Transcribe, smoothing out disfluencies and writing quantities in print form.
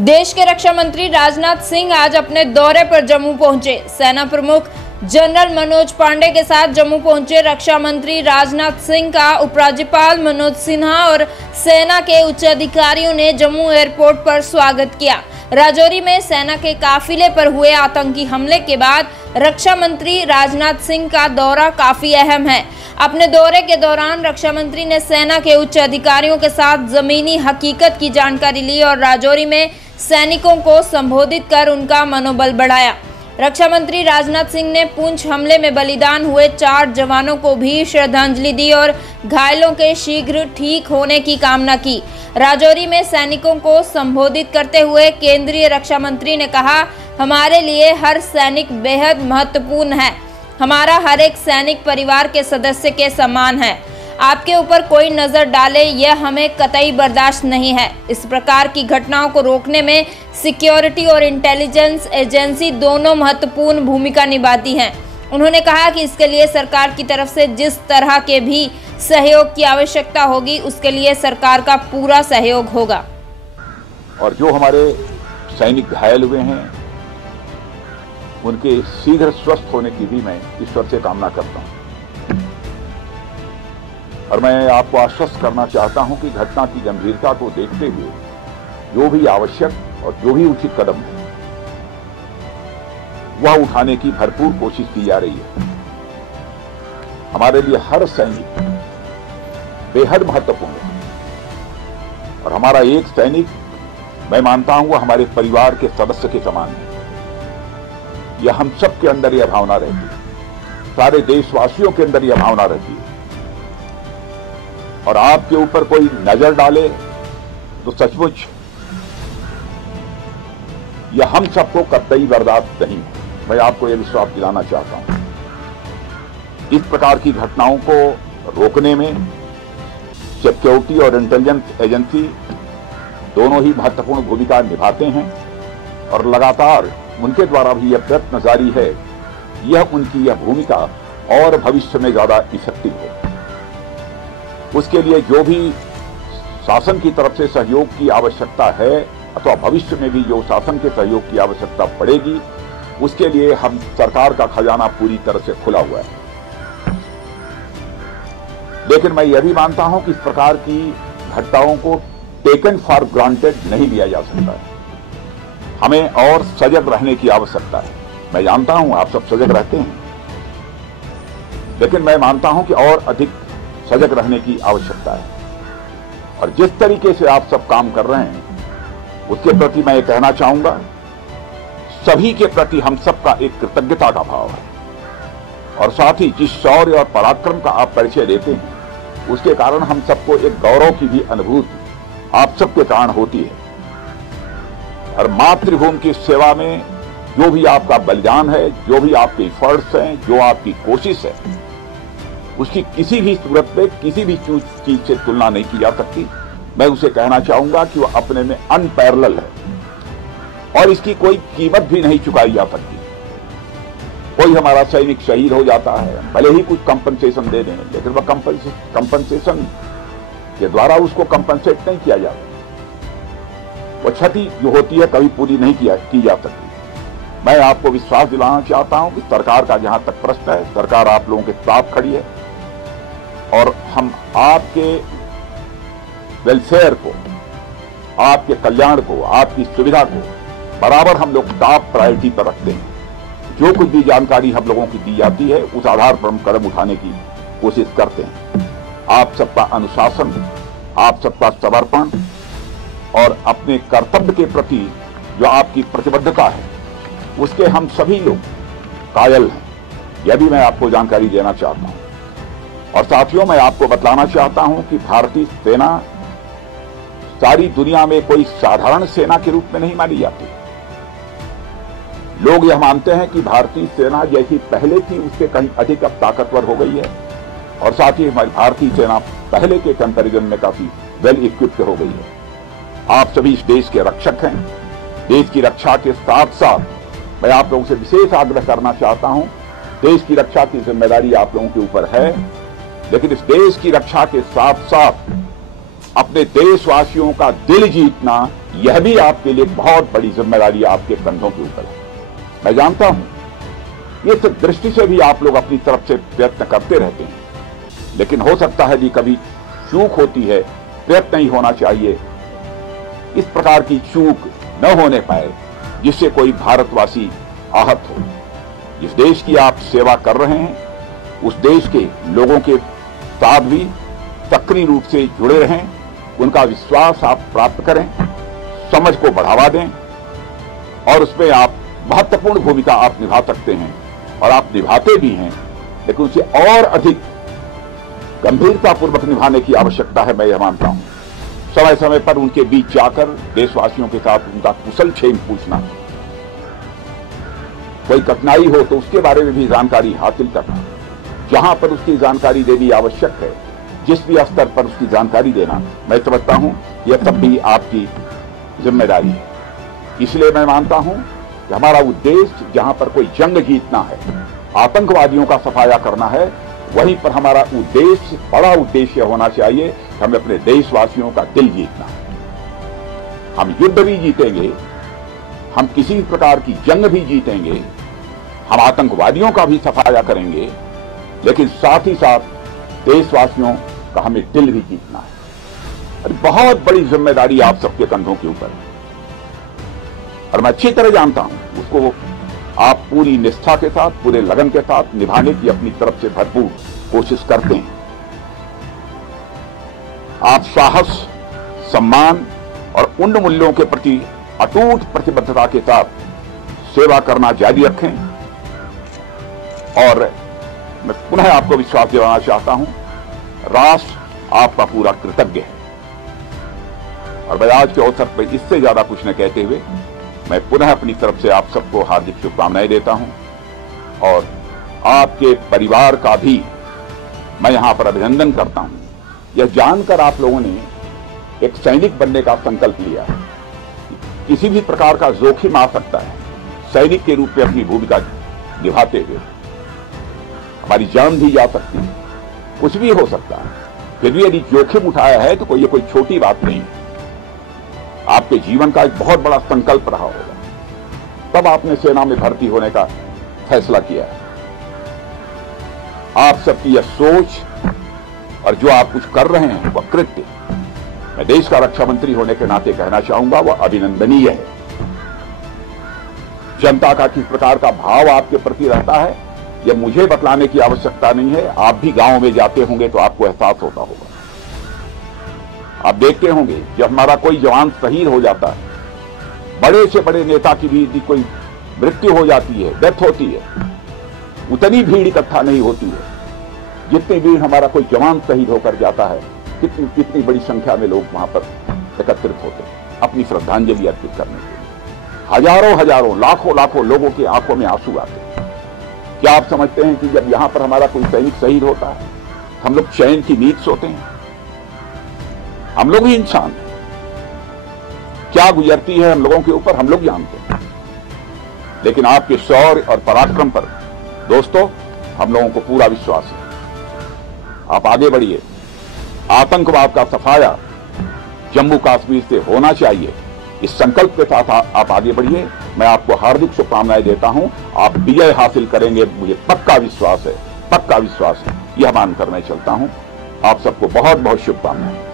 देश के रक्षा मंत्री राजनाथ सिंह आज अपने दौरे पर जम्मू पहुंचे। सेना प्रमुख जनरल मनोज पांडे के साथ जम्मू पहुंचे रक्षा मंत्री राजनाथ सिंह का उपराज्यपाल मनोज सिन्हा और सेना के उच्च अधिकारियों ने जम्मू एयरपोर्ट पर स्वागत किया। राजौरी में सेना के काफिले पर हुए आतंकी हमले के बाद रक्षा मंत्री राजनाथ सिंह का दौरा काफी अहम है। अपने दौरे के दौरान रक्षा मंत्री ने सेना के उच्च अधिकारियों के साथ जमीनी हकीकत की जानकारी ली और राजौरी में सैनिकों को संबोधित कर उनका मनोबल बढ़ाया। रक्षा मंत्री राजनाथ सिंह ने पुंछ हमले में बलिदान हुए 4 जवानों को भी श्रद्धांजलि दी और घायलों के शीघ्र ठीक होने की कामना की। राजौरी में सैनिकों को संबोधित करते हुए केंद्रीय रक्षा मंत्री ने कहा, हमारे लिए हर सैनिक बेहद महत्वपूर्ण है। हमारा हर एक सैनिक परिवार के सदस्य के समान है। आपके ऊपर कोई नजर डाले यह हमें कतई बर्दाश्त नहीं है। इस प्रकार की घटनाओं को रोकने में सिक्योरिटी और इंटेलिजेंस एजेंसी दोनों महत्वपूर्ण भूमिका निभाती हैं। उन्होंने कहा कि इसके लिए सरकार की तरफ से जिस तरह के भी सहयोग की आवश्यकता होगी उसके लिए सरकार का पूरा सहयोग होगा। और जो हमारे सैनिक घायल हुए हैं उनके शीघ्र स्वस्थ होने की भी मैं ईश्वर से कामना करता हूं। और मैं आपको आश्वस्त करना चाहता हूं कि घटना की गंभीरता को देखते हुए जो भी आवश्यक और जो भी उचित कदम है वह उठाने की भरपूर कोशिश की जा रही है। हमारे लिए हर सैनिक बेहद महत्वपूर्ण है और हमारा एक सैनिक मैं मानता हूं वह हमारे परिवार के सदस्य के समान है। यह हम सब के अंदर यह भावना रहती है, सारे देशवासियों के अंदर यह भावना रहती है। और आपके ऊपर कोई नजर डाले तो सचमुच यह हम सबको कतई बर्दाश्त नहीं। मैं आपको यह विश्वास दिलाना चाहता हूं, इस प्रकार की घटनाओं को रोकने में सिक्योरिटी और इंटेलिजेंस एजेंसी दोनों ही महत्वपूर्ण भूमिका निभाते हैं और लगातार उनके द्वारा भी यह प्रयत्न जारी है यह उनकी यह भूमिका और भविष्य में ज्यादा इफेक्टिव हो। उसके लिए जो भी शासन की तरफ से सहयोग की आवश्यकता है अथवा भविष्य में भी जो शासन के सहयोग की आवश्यकता पड़ेगी उसके लिए हम सरकार का खजाना पूरी तरह से खुला हुआ है। लेकिन मैं यह भी मानता हूं कि इस प्रकार की घटनाओं को टेकन फॉर ग्रांटेड नहीं लिया जा सकता है। हमें और सजग रहने की आवश्यकता है। मैं जानता हूं आप सब सजग रहते हैं, लेकिन मैं मानता हूं कि और अधिक सजग रहने की आवश्यकता है। और जिस तरीके से आप सब काम कर रहे हैं उसके प्रति मैं ये कहना चाहूंगा, सभी के प्रति हम सबका एक कृतज्ञता का भाव है। और साथ ही जिस शौर्य और पराक्रम का आप परिचय देते हैं उसके कारण हम सबको एक गौरव की भी अनुभूति आप सबके कारण होती है। और मातृभूमि की सेवा में जो भी आपका बलिदान है, जो भी आपके एफर्ट्स हैं, जो आपकी कोशिश है, उसकी किसी भी सूरत में किसी भी चीज से तुलना नहीं की जा सकती। मैं उसे कहना चाहूंगा कि वह अपने में अनपैरेलल है और इसकी कोई कीमत भी नहीं चुकाई जा सकती। कोई हमारा सैनिक शहीद हो जाता है, भले ही कुछ कंपनसेशन दे दें, लेकिन वह कंपनसेशन के द्वारा उसको कंपनसेट नहीं किया जाता। वो क्षति जो होती है कभी पूरी नहीं की जा सकती। मैं आपको विश्वास दिलाना चाहता हूं कि सरकार का जहां तक प्रश्न है, सरकार आप लोगों के साथ खड़ी है और हम आपके वेलफेयर को, आपके कल्याण को, आपकी सुविधा को बराबर हम लोग टॉप प्रायोरिटी पर रखते हैं। जो कुछ भी जानकारी हम लोगों की दी जाती है उस आधार पर हम कदम उठाने की कोशिश करते हैं। आप सबका अनुशासन, आप सबका समर्पण और अपने कर्तव्य के प्रति जो आपकी प्रतिबद्धता है उसके हम सभी लोग कायल हैं। यह भी मैं आपको जानकारी देना चाहता हूं। और साथियों, मैं आपको बतलाना चाहता हूं कि भारतीय सेना सारी दुनिया में कोई साधारण सेना के रूप में नहीं मानी जाती। लोग यह मानते हैं कि भारतीय सेना जैसी पहले थी उससे कहीं अधिक अब ताकतवर हो गई है और साथ ही हमारी भारतीय सेना पहले के कंपैरिजन में काफी वेल इक्विप्ड हो गई है। आप सभी इस देश के रक्षक हैं। देश की रक्षा के साथ साथ मैं आप लोगों से विशेष आग्रह करना चाहता हूं, देश की रक्षा की जिम्मेदारी आप लोगों के ऊपर है, लेकिन इस देश की रक्षा के साथ साथ अपने देशवासियों का दिल जीतना, यह भी आपके लिए बहुत बड़ी जिम्मेदारी आपके कंधों के ऊपर है। मैं जानता हूं इस दृष्टि से भी आप लोग अपनी तरफ से प्रयत्न करते रहते हैं, लेकिन हो सकता है जी कभी चूक होती है, प्रयत्न नहीं होना चाहिए। इस प्रकार की चूक न होने पाए जिससे कोई भारतवासी आहत हो। जिस देश की आप सेवा कर रहे हैं उस देश के लोगों के साथ भी सक्रिय रूप से जुड़े रहें, उनका विश्वास आप प्राप्त करें, समझ को बढ़ावा दें और उसमें आप महत्वपूर्ण भूमिका आप निभा सकते हैं और आप निभाते भी हैं, लेकिन उसे और अधिक गंभीरतापूर्वक निभाने की आवश्यकता है। मैं यह मानता हूं समय समय पर उनके बीच जाकर देशवासियों के साथ उनका कुशल क्षेम पूछना, कोई कठिनाई हो तो उसके बारे में भी जानकारी हासिल करना, जहां पर उसकी जानकारी देनी आवश्यक है, जिस भी स्तर पर उसकी जानकारी देना, मैं समझता हूं यह सब भी आपकी जिम्मेदारी है। इसलिए मैं मानता हूं कि हमारा उद्देश्य जहां पर कोई जंग जीतना है, आतंकवादियों का सफाया करना है, वहीं पर हमारा उद्देश्य, बड़ा उद्देश्य होना चाहिए कि हमें अपने देशवासियों का दिल जीतना है। हम युद्ध भी जीतेंगे, हम किसी प्रकार की जंग भी जीतेंगे, हम आतंकवादियों का भी सफाया करेंगे, लेकिन साथ ही साथ देशवासियों का हमें दिल भी जीतना है। और बहुत बड़ी जिम्मेदारी आप सबके कंधों के ऊपर है और मैं अच्छी तरह जानता हूं उसको आप पूरी निष्ठा के साथ, पूरे लगन के साथ निभाने की अपनी तरफ से भरपूर कोशिश करते हैं। आप साहस, सम्मान और उन मूल्यों के प्रति अटूट प्रतिबद्धता के साथ सेवा करना जारी रखें और मैं पुनः आपको विश्वास दिलाना चाहता हूं, राष्ट्र आपका पूरा कृतज्ञ है। और मैं आज के अवसर पर इससे ज्यादा कुछ न कहते हुए मैं पुनः अपनी तरफ से आप सबको हार्दिक शुभकामनाएं देता हूं और आपके परिवार का भी मैं यहां पर अभिनंदन करता हूं। यह जानकर आप लोगों ने एक सैनिक बनने का संकल्प लिया है। किसी भी प्रकार का जोखिम आ सकता है, सैनिक के रूप में अपनी भूमिका निभाते हुए हमारी जान भी जा सकती है, कुछ भी हो सकता है, फिर भी यदि जोखिम उठाया है तो ये कोई छोटी बात नहीं है। आपके जीवन का एक बहुत बड़ा संकल्प रहा होगा, तब आपने सेना में भर्ती होने का फैसला किया है। आप सबकी यह सोच और जो आप कुछ कर रहे हैं वह कृत्य, मैं देश का रक्षा मंत्री होने के नाते कहना चाहूंगा, वह अभिनंदनीय है। जनता का किस प्रकार का भाव आपके प्रति रहता है यह मुझे बतलाने की आवश्यकता नहीं है। आप भी गांव में जाते होंगे तो आपको एहसास होता होगा। आप देखते होंगे जब हमारा कोई जवान शहीद हो जाता है, बड़े से बड़े नेता की भी यदि कोई मृत्यु हो जाती है, डेथ होती है, उतनी भीड़ इकट्ठा नहीं होती है जितनी भीड़ हमारा कोई जवान शहीद होकर जाता है। कितनी बड़ी संख्या में लोग वहां पर एकत्रित होते हैं अपनी श्रद्धांजलि अर्पित करने के लिए। हजारों हजारों, लाखों लाखों लोगों की आंखों में आंसू आते हैं। क्या आप समझते हैं कि जब यहां पर हमारा कोई सैनिक शहीद होता है हम लोग चैन की नींद सोते हैं? हम लोग ही इंसान हैं, क्या गुजरती है हम लोगों के ऊपर हम लोग जानते हैं। लेकिन आपके शौर्य और पराक्रम पर दोस्तों हम लोगों को पूरा विश्वास है। आप आगे बढ़िए, आतंकवाद का सफाया जम्मू कश्मीर से होना चाहिए, इस संकल्प के साथ आप आगे बढ़िए। मैं आपको हार्दिक शुभकामनाएं देता हूं, आप विजय हासिल करेंगे, मुझे पक्का विश्वास है, पक्का विश्वास है। यह मानकर मैं चलता हूं। आप सबको बहुत बहुत शुभकामनाएं।